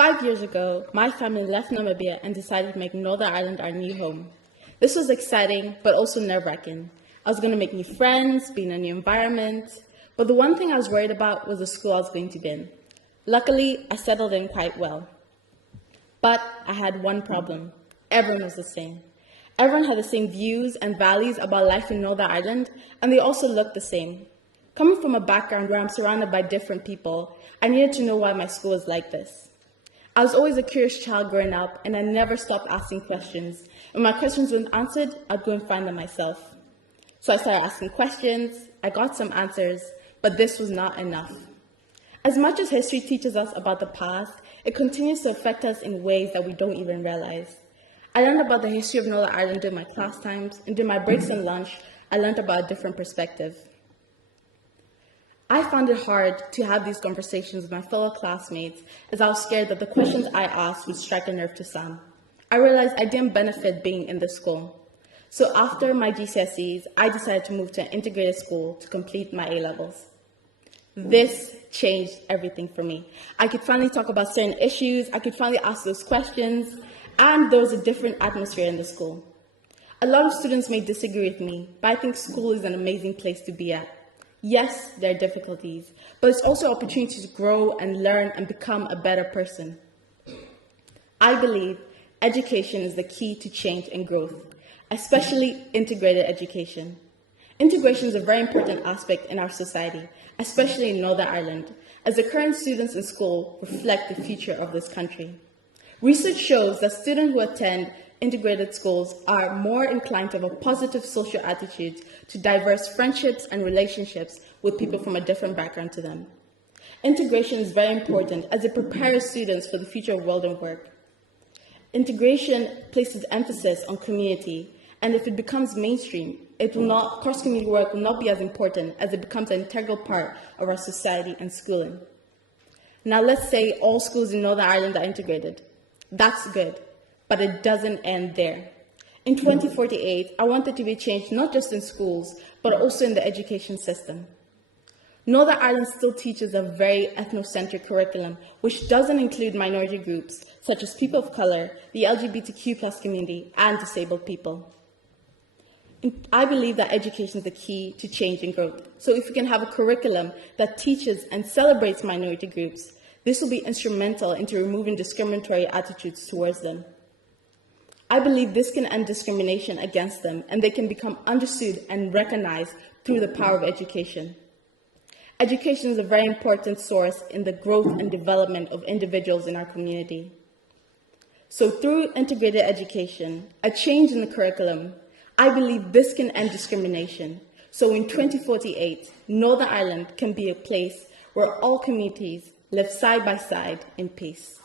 5 years ago, my family left Namibia and decided to make Northern Ireland our new home. This was exciting, but also nerve-wracking. I was going to make new friends, be in a new environment, but the one thing I was worried about was the school I was going to be in. Luckily, I settled in quite well. But I had one problem. Everyone was the same. Everyone had the same views and values about life in Northern Ireland, and they also looked the same. Coming from a background where I'm surrounded by different people, I needed to know why my school was like this. I was always a curious child growing up, and I never stopped asking questions. When my questions weren't answered, I'd go and find them myself. So I started asking questions, I got some answers, but this was not enough. As much as history teaches us about the past, it continues to affect us in ways that we don't even realize. I learned about the history of Northern Ireland during my class times, and during my breaks and lunch, I learned about a different perspective. I found it hard to have these conversations with my fellow classmates as I was scared that the questions I asked would strike a nerve to some. I realized I didn't benefit being in this school. So after my GCSEs, I decided to move to an integrated school to complete my A-levels. This changed everything for me. I could finally talk about certain issues, I could finally ask those questions, and there was a different atmosphere in the school. A lot of students may disagree with me, but I think school is an amazing place to be at. Yes, there are difficulties, but it's also an opportunity to grow and learn and become a better person. I believe education is the key to change and growth, especially integrated education. Integration is a very important aspect in our society, especially in Northern Ireland, as the current students in school reflect the future of this country. Research shows that students who attend integrated schools are more inclined to have a positive social attitude to diverse friendships and relationships with people from a different background to them. Integration is very important as it prepares students for the future of world and work. Integration places emphasis on community, and if it becomes mainstream, cross-community work will not be as important as it becomes an integral part of our society and schooling. Now let's say all schools in Northern Ireland are integrated. That's good. But it doesn't end there. In 2048, I want there to be change not just in schools, but also in the education system. Northern Ireland still teaches a very ethnocentric curriculum, which doesn't include minority groups, such as people of color, the LGBTQ+ community, and disabled people. I believe that education is the key to change and growth. So if we can have a curriculum that teaches and celebrates minority groups, this will be instrumental into removing discriminatory attitudes towards them. I believe this can end discrimination against them, and they can become understood and recognized through the power of education. Education is a very important source in the growth and development of individuals in our community. So through integrated education, a change in the curriculum, I believe this can end discrimination. So in 2048, Northern Ireland can be a place where all communities live side by side in peace.